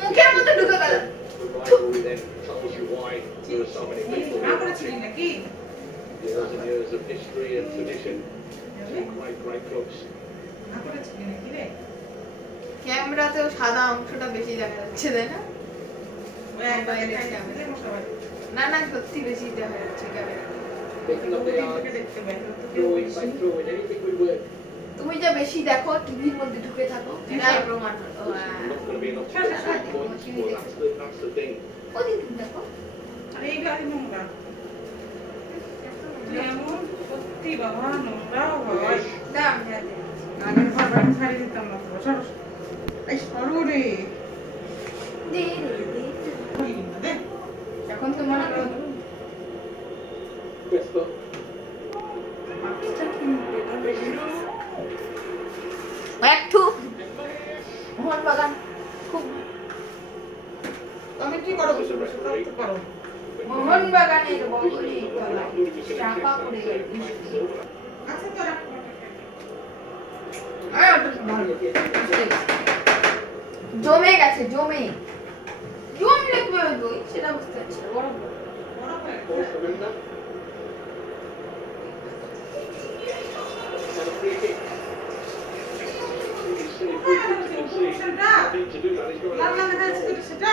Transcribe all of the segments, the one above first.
মুখের মধ্যে ঢুকে গেল Years and years of history and tradition. Two great, great ক্যামেরাতেও সাদা অংশটা বেশি দেখা যাচ্ছে তাই না না না সত্যি বেশি দেখা যাচ্ছে ক্যামেরা তুমি যা বেশি দেখো টিভির মধ্যে ঢুকে থাকো প্রমাণ হ্যাঁ। দেখো আরে এই গাড়ি নোংরা এমন সত্যি বাবা নোংরা হয় আগের বাড়ি ছাড়িয়ে দিতাম না তো সর সরু রে এখন তো মনে করো তুমি কি করো পারো মোহনবাগানের বগলে তলায় চাপা পড়ে গেল আচ্ছা তো রাখ আরে ওটা ভালো বুঝতে পেরেছি। জমে গেছে জমে জমলে কি হবে সেটা বুঝতে পারছি। বড় হয়ে সেটা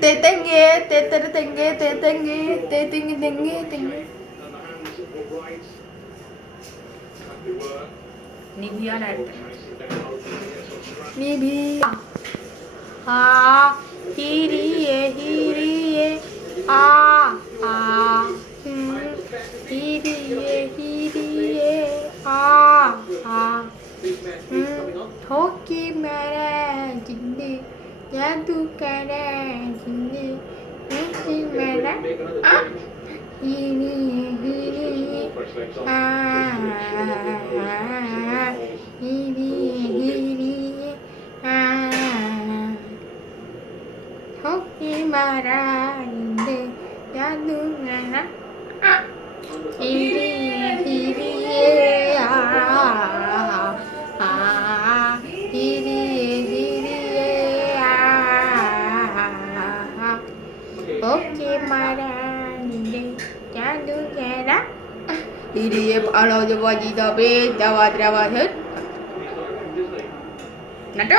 Te tengue, te te tengue, te tengue, te tengue, tengue, tengue. hiriye. निभिया हा हीरी Hiriye, hiriye. ये आ आ हीरी Hmm. हीरी की मारा जिंदे जादू करे जिंदे मुक्की मारा हीरी हीरी आ પક્ષી મારા ચાંદુ ચહેરા. દીદી એ પાલો જવા જીતા બે દવા દ્રવા છે નટો.